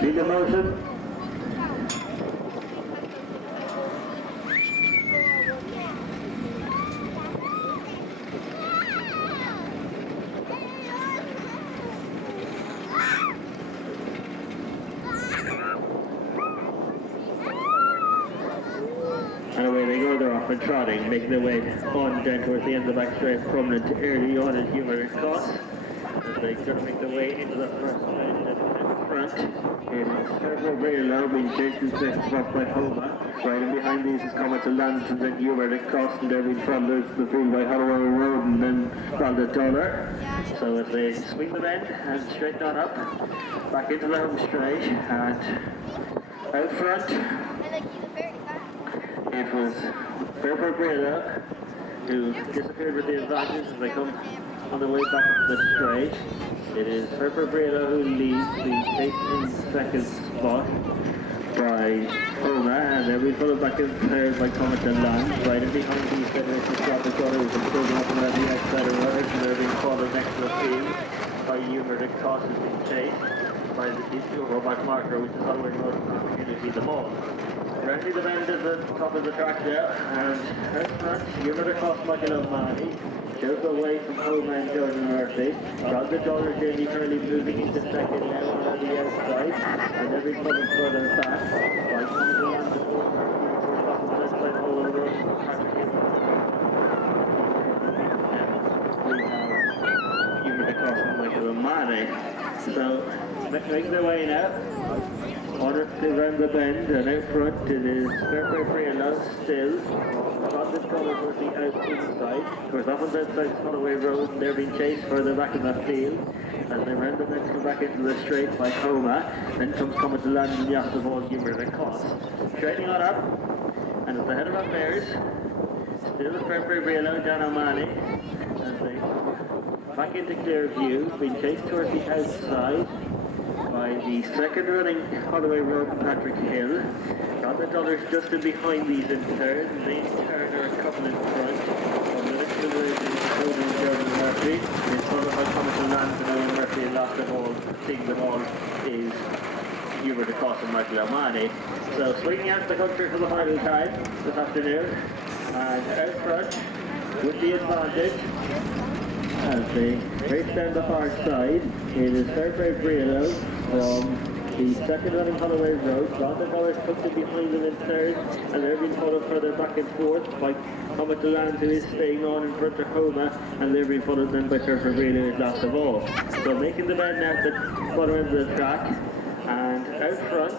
See the motion? And away they go, they're off and trotting, making their way on down towards the end of the back straight, prominent early on in Humor and Cross. As they sort of make their way into the first bend at the front. It is several very low, being chased in second spot by Homa. Right in behind these is Comet to Lance and then Humor and Cross, and they're being followed the field by Holloway Road and then Balda Dollar. So as they swing the bend and straighten on up, back into the home straight and out front. It was Fairport Breda who disappeared with the advantage as they come on the way back to the straight. It is Fairport Breda who leads, being taken in second spot by Homa, and they'll be followed back in third by Comet and Land. Right in behind these Federation Squad, the Daughter who's been building up around the outside of runners, and they're being followed next to the field by Humor. The Cross is being chased by the rollback marker, which is Holloway Road, opportunity the ball. Rounding the bend at the top of the track there, and out front, Humor across Michael O'Malley, shows the way from Homa and Jordan Murphy. Got the Dollar Jamie Curley moving into second now on the outside, and every coming further back. By coming to land the ball, top of the left side all over Patrick Hill. We have Humor across from Michael O'Malley. So, making their way now. Order to round the bend, and out front it is Fairport Breda still. Got the Dollar towards the out inside. Towards off on that side Holloway Road, and they're being chased further back in that field. As they round the bend to come back into the straight by Homa. Then comes Comet to Land and the off the ball, Humor and Cross. Straightening on up, and at the head of our pairs, still Fairport Breda, Dan O'Malley. As they back into clear view, being chased towards the outside by the second running Holloway Road Patrick Hill. Got the Dollars just in behind these in third, and they turn are a couple in front. On the next one is Jordan Murphy. It's followed by Comet to Land and Owen Murphy, and last of all, seeing them all is Humor to Cross and Michael O'Malley. So swinging out the country for the final time this afternoon, and out front with the advantage. As they race down the far side, it is Fairport Breda from the second running Holloway Road. Got the Dollars tucked in behind them in third, and they're being followed further back and forth by Comet to Land, who is staying on in front of Homa, and they're being followed then by Fairport Breda last of all. So making the bend now at the bottom end of the track, and out front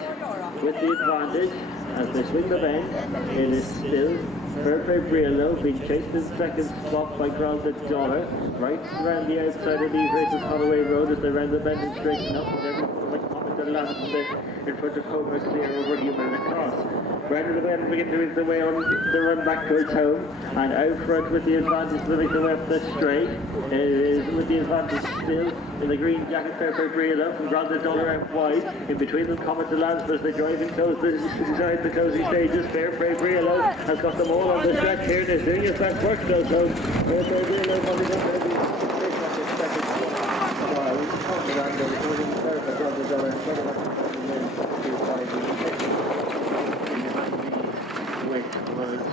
with the advantage as they swing the bend, it is still Fairport Breda being chased in second spot by Grounded Dollar. Right around the outside of these races, Holloway Road, as they round the bend and straighten up, and everything like Comet to Land in front of Homa, clear over Humor and Cross. Round the bend, begin to make their way on the run back towards home, and out front with the advantage to make their way up the straight. It is with the advantage still in the green jacket, Fairport Breda from Grounded Dollar out wide. In between them, Comet to Land as they drive into inside the cozy stages. Fairport Breda has got them all on the stretch here. They're doing his best work though, so Fairport Breda probably not going to be second spot. Well, we can talk about the recording Fairport Grounded Dollar and some of that with